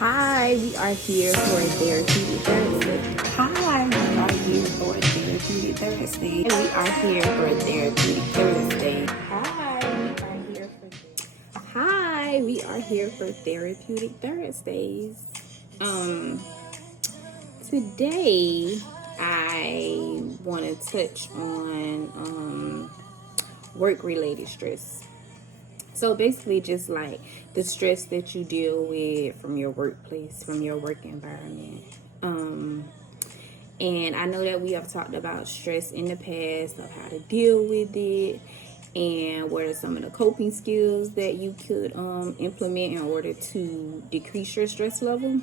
Hi, we are here for a therapeutic Thursday. Hi, we are here for a therapeutic Thursday. And we are here for a therapeutic Thursday. Hi, we are here for therapeutic Thursdays. Today I want to touch on work-related stress. So basically, just like the stress that you deal with from your workplace, from your work environment. And I know that we have talked about stress in the past, of how to deal with it, and what are some of the coping skills that you could implement in order to decrease your stress level.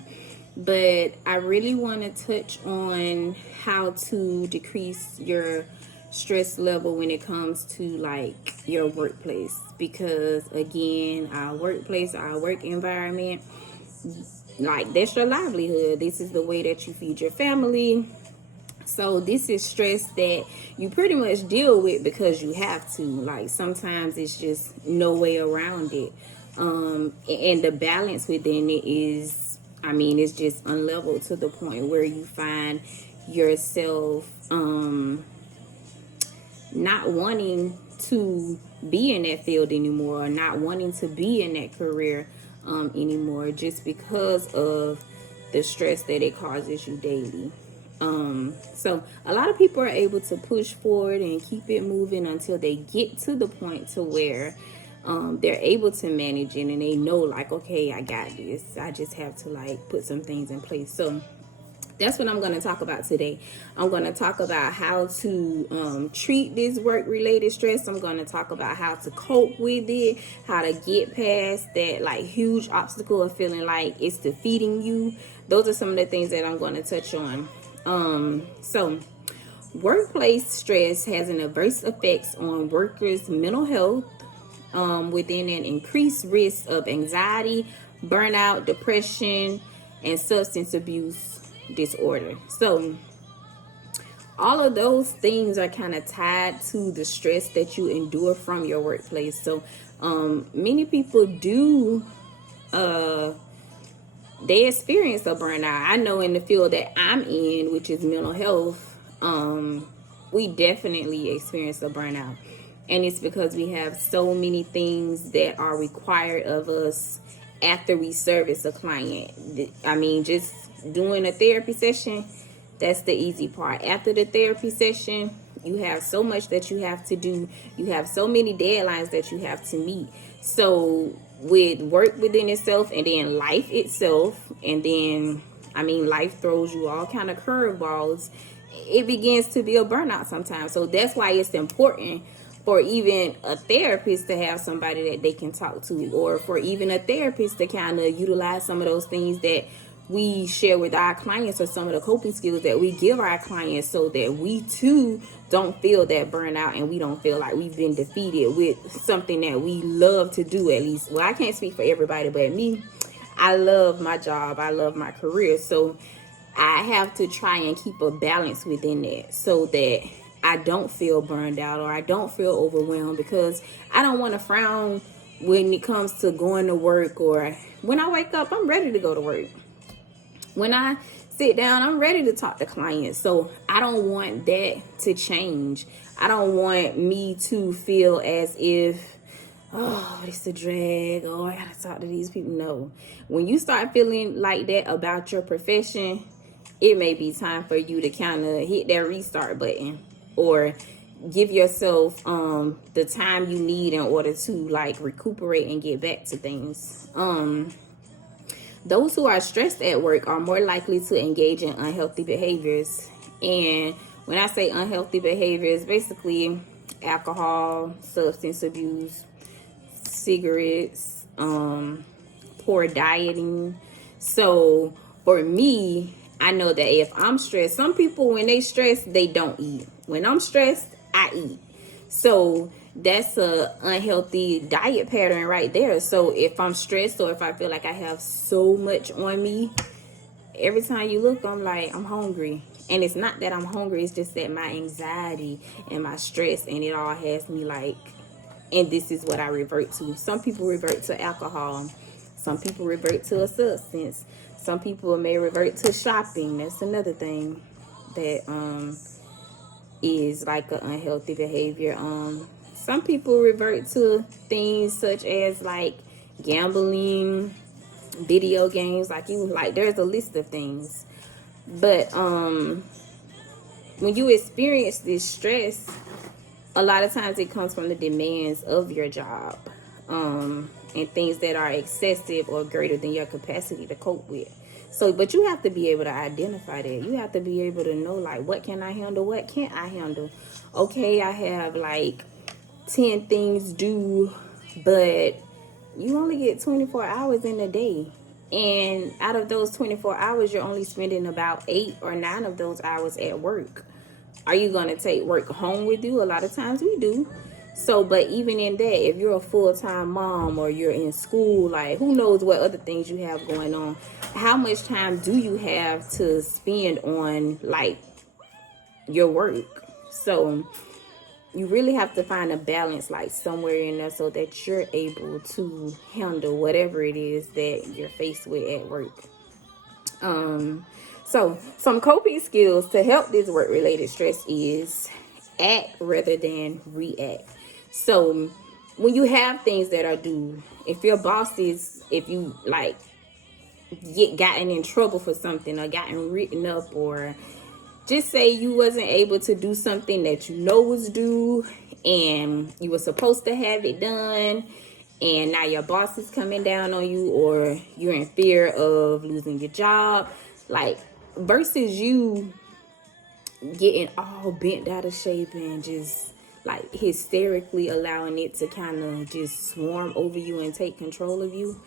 But I really want to touch on how to decrease your stress level when it comes to like your workplace, because again, our workplace, our work environment, like that's your livelihood. This is the way that you feed your family. So this is stress that you pretty much deal with because you have to. Like sometimes it's just no way around it. And the balance within it is, it's just unleveled to the point where you find yourself not wanting to be in that field anymore, or not wanting to be in that career anymore, just because of the stress that it causes you daily. So a lot of people are able to push forward and keep it moving until they get to the point to where they're able to manage it, and they know like, okay, I got this. I just have to like put some things in place. So that's what I'm going to talk about today. I'm going to talk about how to treat this work-related stress. I'm going to talk about how to cope with it, how to get past that like huge obstacle of feeling like it's defeating you. Those are some of the things that I'm going to touch on. So workplace stress has an adverse effects on workers' mental health, within an increased risk of anxiety, burnout, depression, and substance abuse disorder. So all of those things are kind of tied to the stress that you endure from your workplace. So many people do they experience a burnout. I know in the field that I'm in, which is mental health, we definitely experience a burnout. And it's because we have so many things that are required of us after we service a client. Just doing a therapy session, that's the easy part. After the therapy session, you have so much that you have to do. You have so many deadlines that you have to meet. So with work within itself, and then life itself, and then life throws you all kind of curveballs, it begins to be a burnout sometimes. So that's why it's important for even a therapist to have somebody that they can talk to, or for even a therapist to kind of utilize some of those things that we share with our clients, or some of the coping skills that we give our clients, so that we too don't feel that burnout, and we don't feel like we've been defeated with something that we love to do. At least, well, I can't speak for everybody, but me, I love my job, I love my career, so I have to try and keep a balance within that, so that I don't feel burned out, or I don't feel overwhelmed, because I don't want to frown when it comes to going to work, or when I wake up, I'm ready to go to work. When I sit down, I'm ready to talk to clients. So I don't want that to change. I don't want me to feel as if, oh, it's a drag, oh, I gotta talk to these people. No. When you start feeling like that about your profession, it may be time for you to kind of hit that restart button, or give yourself the time you need in order to like recuperate and get back to things. Those who are stressed at work are more likely to engage in unhealthy behaviors. And when I say unhealthy behaviors, basically alcohol, substance abuse, cigarettes, poor dieting. So for me, I know that if I'm stressed, some people, when they stress, they don't eat. When I'm stressed, I eat. So that's a unhealthy diet pattern right there. So if I'm stressed, or if I feel like I have so much on me, every time you look, I'm like, I'm hungry. And it's not that I'm hungry, it's just that my anxiety and my stress, and it all has me like, and this is what I revert to. Some people revert to alcohol. Some people revert to a substance. Some people may revert to shopping. That's another thing that is like an unhealthy behavior. Some people revert to things such as like gambling, video games, like there's a list of things. But when you experience this stress, a lot of times it comes from the demands of your job, and things that are excessive or greater than your capacity to cope with. So, but you have to be able to identify that. You have to be able to know, like, what can I handle? What can't I handle? Okay, I have like 10 things due, but you only get 24 hours in a day. And out of those 24 hours, you're only spending about 8 or 9 of those hours at work. Are you going to take work home with you? A lot of times we do. So, but even in that, if you're a full-time mom or you're in school, like, who knows what other things you have going on? How much time do you have to spend on, like, your work? So you really have to find a balance, like, somewhere in there so that you're able to handle whatever it is that you're faced with at work. So some coping skills to help this work-related stress is act rather than react. So when you have things that are due, if you like gotten in trouble for something or gotten written up, or just say you wasn't able to do something that you know was due and you were supposed to have it done, and now your boss is coming down on you, or you're in fear of losing your job, like, versus you getting all bent out of shape and just like hysterically allowing it to kind of just swarm over you and take control of you,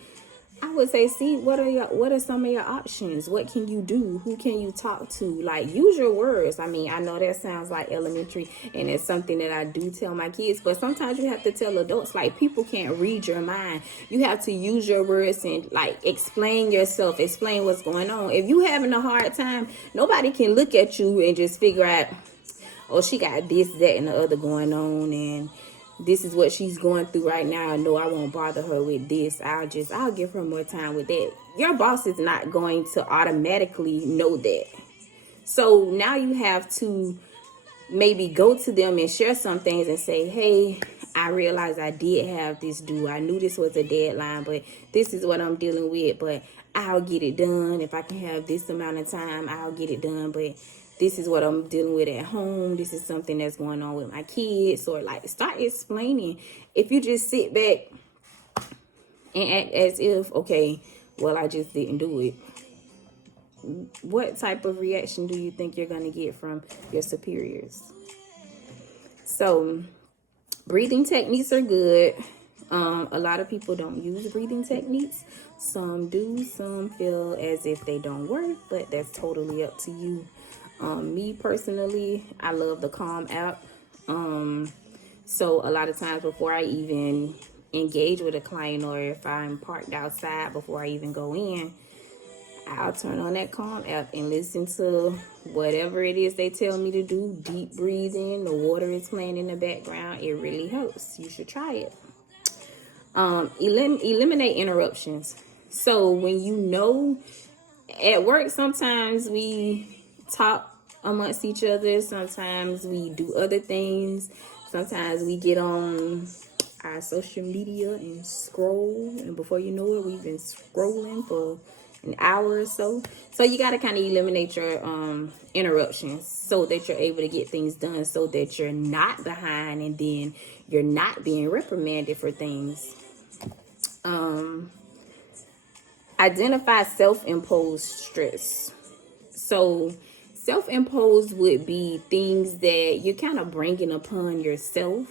I would say, see, what are some of your options? What can you do? Who can you talk to? Like, use your words. I mean, I know that sounds like elementary, and it's something that I do tell my kids, but sometimes you have to tell adults, like, people can't read your mind. You have to use your words and, like, explain yourself, explain what's going on. If you having a hard time, nobody can look at you and just figure out, oh, she got this, that, and the other going on, and this is what she's going through right now. No, I won't bother her with this. I'll give her more time with that. Your boss is not going to automatically know that. So now you have to maybe go to them and share some things and say, hey, I realized I did have this due. I knew this was a deadline, but this is what I'm dealing with. But I'll get it done. If I can have this amount of time, I'll get it done. But this is what I'm dealing with at home. This is something that's going on with my kids. Or like, start explaining. If you just sit back and act as if, okay, well, I just didn't do it, what type of reaction do you think you're going to get from your superiors? So breathing techniques are good. A lot of people don't use breathing techniques. Some do. Some feel as if they don't work, but that's totally up to you. Me personally, I love the Calm app. So a lot of times before I even engage with a client, or if I'm parked outside before I even go in, I'll turn on that Calm app and listen to whatever it is they tell me to do. Deep breathing, the water is playing in the background. It really helps. You should try it. Eliminate interruptions. So when you know, at work, sometimes we talk amongst each other. Sometimes we do other things. Sometimes we get on our social media and scroll, and before you know it, we've been scrolling for an hour or so. So you got to kind of eliminate your interruptions so that you're able to get things done, so that you're not behind and then you're not being reprimanded for things. Identify self-imposed stress. So self-imposed would be things that you're kind of bringing upon yourself.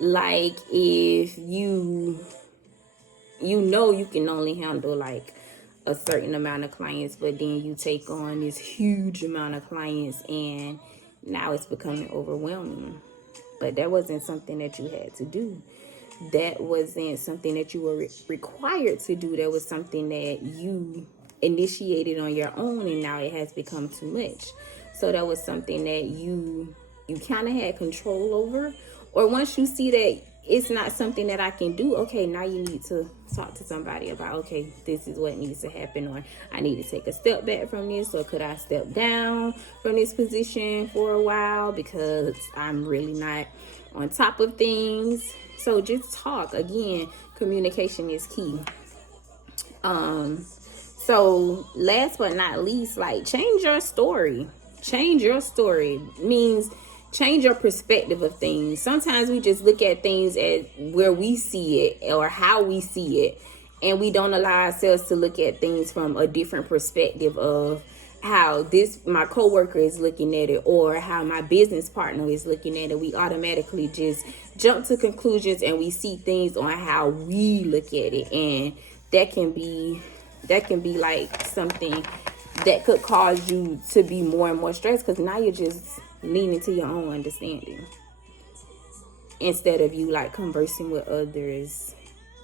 Like if you know you can only handle like a certain amount of clients, but then you take on this huge amount of clients and now it's becoming overwhelming. But that wasn't something that you had to do. That wasn't something that you were required to do. That was something that you initiated on your own, and now it has become too much. So that was something that you kind of had control over. Or once you see that it's not something that I can do, okay, now you need to talk to somebody about, okay, this is what needs to happen, or I need to take a step back from this, or could I step down from this position for a while because I'm really not on top of things. So just talk. Again, communication is key. So last but not least, like, change your story. Change your story means change your perspective of things. Sometimes we just look at things at where we see it or how we see it, and we don't allow ourselves to look at things from a different perspective of how my coworker is looking at it, or how my business partner is looking at it. We automatically just jump to conclusions, and we see things on how we look at it, and that can be like something that could cause you to be more and more stressed, because now you're just leaning to your own understanding instead of you like conversing with others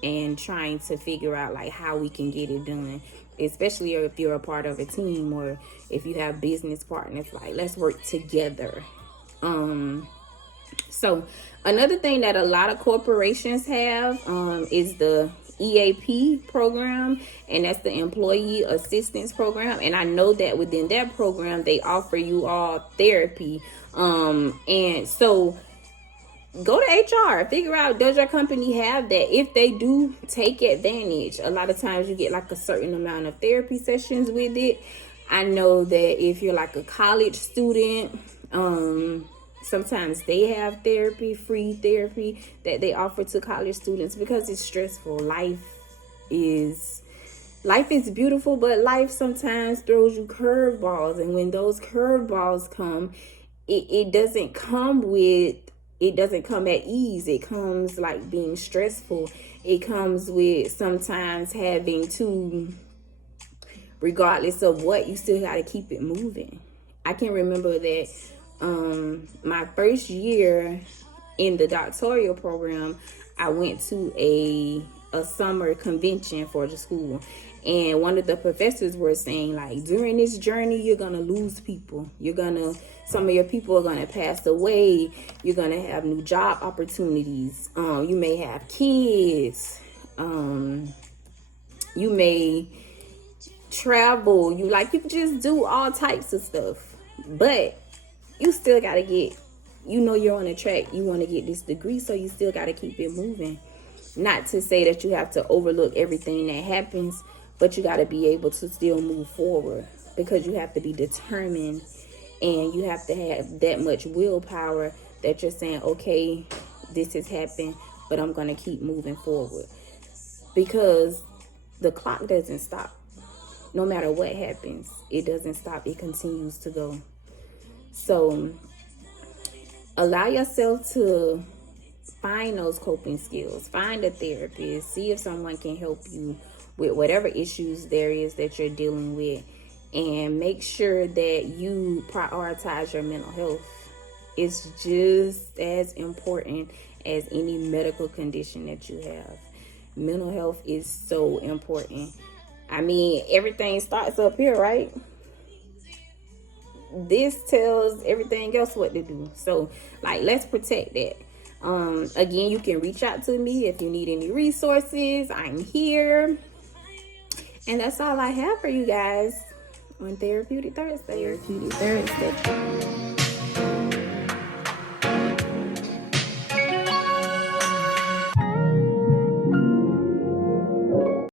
and trying to figure out like how we can get it done, especially if you're a part of a team, or if you have business partners, like, let's work together. So another thing that a lot of corporations have is the EAP program, and that's the Employee Assistance Program. And I know that within that program, they offer you all therapy. And so go to HR, figure out, does your company have that? If they do, take advantage. A lot of times you get like a certain amount of therapy sessions with it. I know that if you're like a college student, sometimes they have free therapy that they offer to college students, because it's stressful. Life is beautiful, but life sometimes throws you curveballs, and when those curveballs come, it doesn't come at ease. It comes like being stressful. It comes with sometimes having to, regardless of what, you still got to keep it moving. I can remember that my first year in the doctoral program, I went to a summer convention for the school, and one of the professors were saying, like, during this journey, you're gonna lose people. Some of your people are gonna pass away. You're gonna have new job opportunities. You may have kids. You may travel. You can just do all types of stuff, but you still got to get, you're on a track. You want to get this degree, so you still got to keep it moving. Not to say that you have to overlook everything that happens, but you got to be able to still move forward, because you have to be determined, and you have to have that much willpower that you're saying, okay, this has happened, but I'm going to keep moving forward, because the clock doesn't stop. No matter what happens, it doesn't stop. It continues to go. So allow yourself to find those coping skills. Find a therapist. See if someone can help you with whatever issues there is that you're dealing with. And make sure that you prioritize your mental health. It's just as important as any medical condition that you have. Mental health is so important. I mean, everything starts up here, right? This tells everything else what to do. So, let's protect that. Again, you can reach out to me if you need any resources. I'm here. And that's all I have for you guys on Therapeutic Thursday.